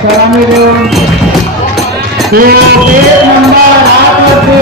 सलामी देऊन तो 1 नंबर आतवरती.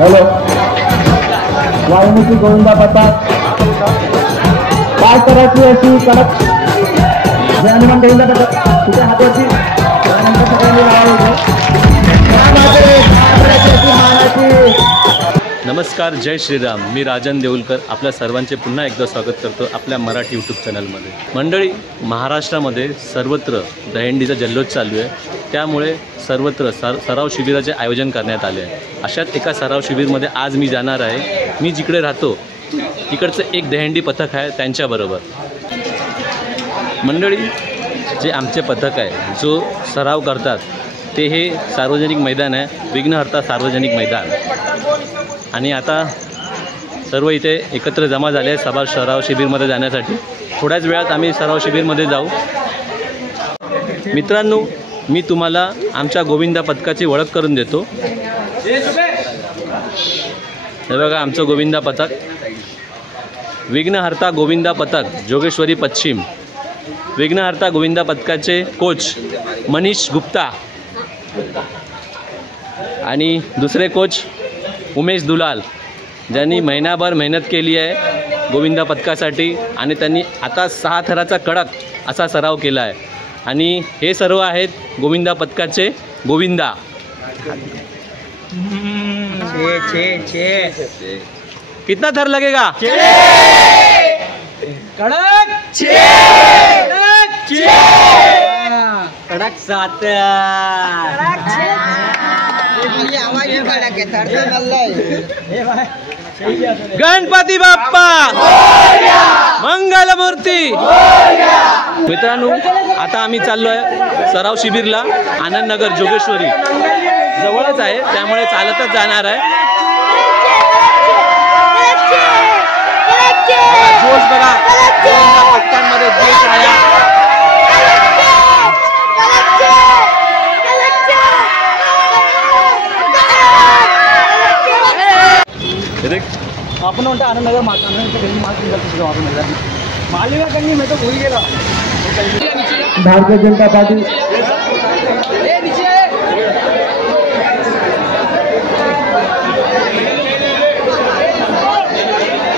हॅलो वाल्मिकी गोविंदा पथक काय करायची अशी कडक हनुमान गोविंदा पथक तिथे हाताची त्यानंतर सगळ्यांनी लावायचं. नमस्कार, जय श्रीराम. मी राजन देऊलकर आपल्या सर्वांचे पुन्हा एकदा स्वागत करतो आपल्या मराठी यूट्यूब चॅनलमध्ये. मंडळी, महाराष्ट्रामध्ये सर्वत्र दहीहंडीचा जल्लोष चालू आहे. त्यामुळे सर्वत्र सराव शिबिराचे आयोजन करण्यात आले आहे. अशाच एका सराव शिबिरमध्ये आज मी जाणार आहे. मी जिकडे राहतो तिकडचं एक दहीहंडी पथक आहे त्यांच्याबरोबर. मंडळी, जे आमचे पथक आहे जो सराव करतात ते हे सार्वजनिक मैदान आहे, विघ्नहर्ता सार्वजनिक मैदान. आणि आता सर्व इथे एकत्र जमा झाले आहे सराव शिबिरमध्ये जाण्यासाठी. थोड्याच वेळात आम्ही सराव शिबिरमध्ये जाऊ. मित्रांनो, मी तुम्हाला आमच्या गोविंदा पथकाची ओळख करून देतो. हे बघा आमचं गोविंदा पथक, विघ्नहर्ता गोविंदा पथक जोगेश्वरी पश्चिम. विघ्नहर्ता गोविंदा पथकाचे कोच मनीष गुप्ता आणि दुसरे कोच उमेश दुलाल, ज्यांनी महिनाभर मेहनत केली आहे गोविंदा पथकासाठी. आणि त्यांनी आता 6 थराचा कडक असा सराव केला आहे. आणि हे सर्व आहेत गोविंदा पथकाचे गोविंदा. कितना थर लगेगा? कडक 7. गणपती बाप्पा मंगलमूर्ती. मित्रांनो, आता आम्ही चाललो आहे सराव शिबिरला. आनंदनगर जोगेश्वरी जवळच आहे, त्यामुळे चालतच जाणार आहे. जोश बघा पथकांमध्ये, जोश आहे. आपण म्हणतो आनंदनगर मालिका कहीं मैं तो भूल गया. भारतीय जनता पार्टी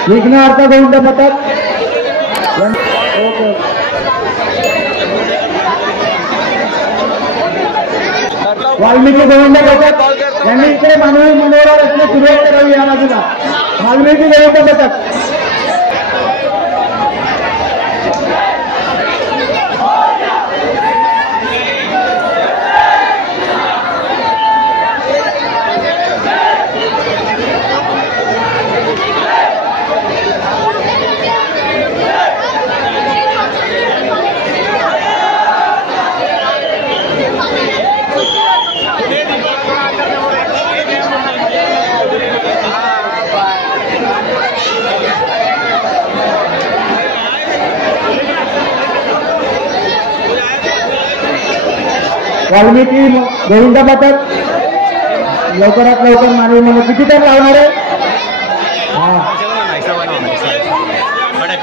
विघ्नहर्ता गोविंदा पथक वाल्मिकी गोविंदा पथक यांनी इकडे मानवी मनोहर असणे सुरुवात करावी. या बाजूला वाल्मिकी गोविंदा पथक. वाल्मिकी गोविंदा पथक लवकरात लवकर मानवी म्हणून किती टाइम लावणार आहे?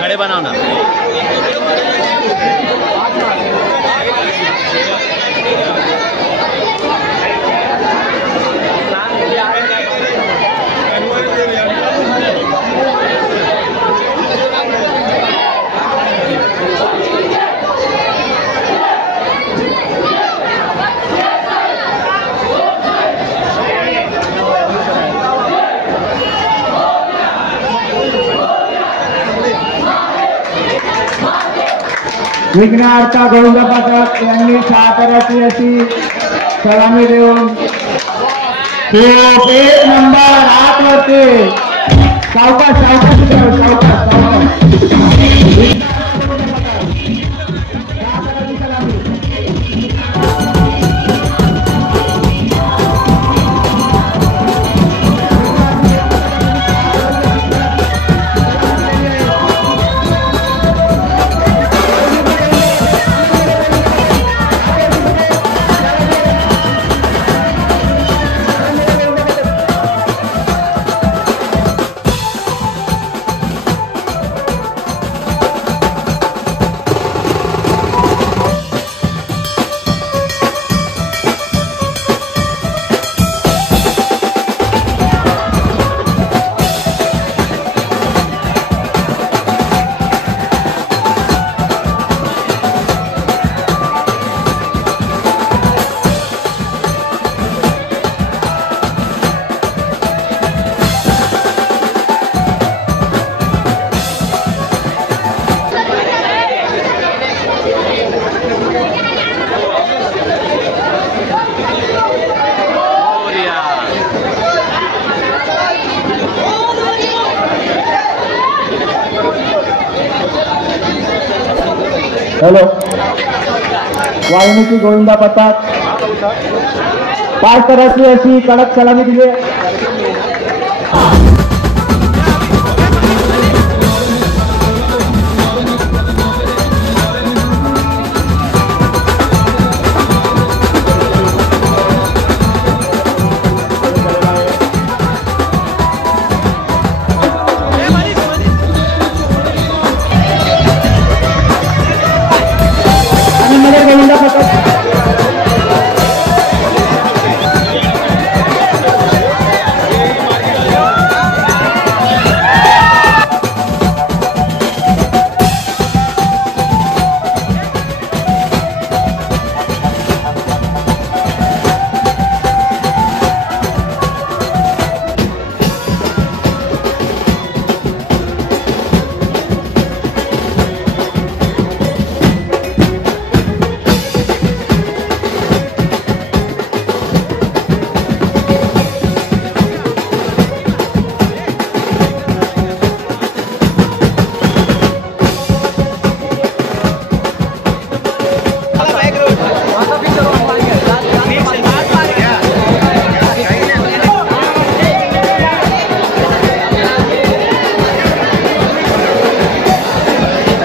खडे बनवणार. विघ्नहर्ता गोविंदा पथक यांनी 6 थराची अशी सलामी देऊन तो 1 नंबर आतवरती. सावकाश सावकाश सावकाश. हॅलो वाल्मिकी गोविंदा पथक 5 कराची अशी कडक सलामी दिली आहे. गोविंदा पथक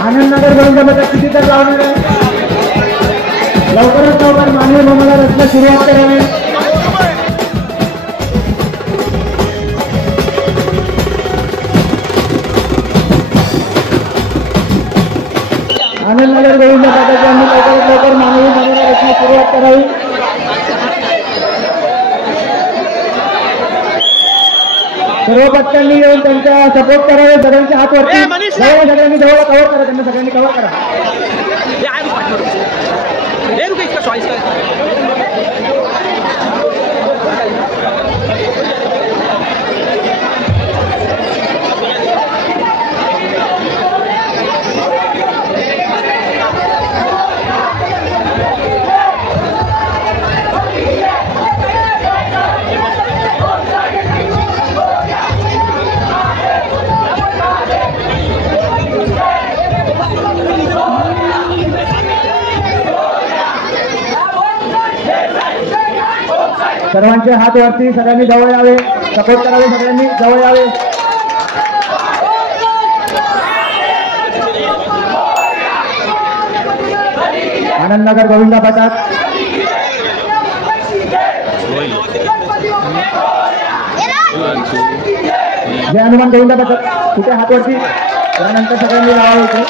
आनंदनगर गोविंदा पथक किती तर लावणार आहे. लवकरात लवकर मानवी भूमीला रचना सुरुवात करावी. आनंदनगर गोविंदा पथक यांनी लवकरात लवकर मानवी भूमीला रचना सुरुवात करावी. सर्व पक्षांनी येऊन त्यांचा सपोर्ट करावे. सगळ्यांचे हात वरती सगळ्यांनी जवळ कव्हर करा. त्यांना सगळ्यांनी कव्हर करा. सर्वांचे हात वरती. सगळ्यांनी जवळ यावे. सपोर्ट करावे. सगळ्यांनी जवळ यावे. आनंदनगर गोविंदा पथक जय हनुमान गोविंदा पथक कुठे हात वरती. त्यानंतर सगळ्यांनी लावावे.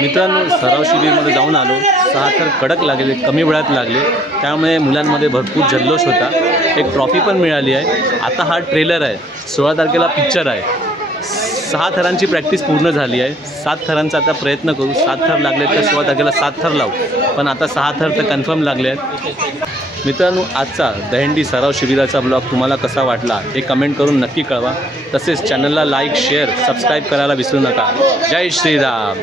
मित्रांनो, सराव शिबिरमध्ये जाऊन आलो. 6 तर कडक लागले, कमी वेळात लागले. त्यामुळे मुलांमध्ये भरपूर जल्लोष होता. एक ट्रॉफी पण मिळाली आहे. आता हा ट्रेलर आहे. 16 तारखेला पिक्चर आहे. 6 थरांची प्रॅक्टिस पूर्ण झाली आहे. 7 थरांचा आता प्रयत्न करू. 7 थर लागले तर 16 तारखेला 7 थर लावू, पण आता 6 थर तर कन्फर्म लागले आहेत. मित्रांनो, आजचा दहीहंडी सराव शिबिराचा ब्लॉग तुम्हाला कसा वाटला हे कमेंट करून नक्की कळवा. तसेच चॅनलला लाईक, शेअर, सबस्क्राईब करायला विसरू नका. जय श्रीराम.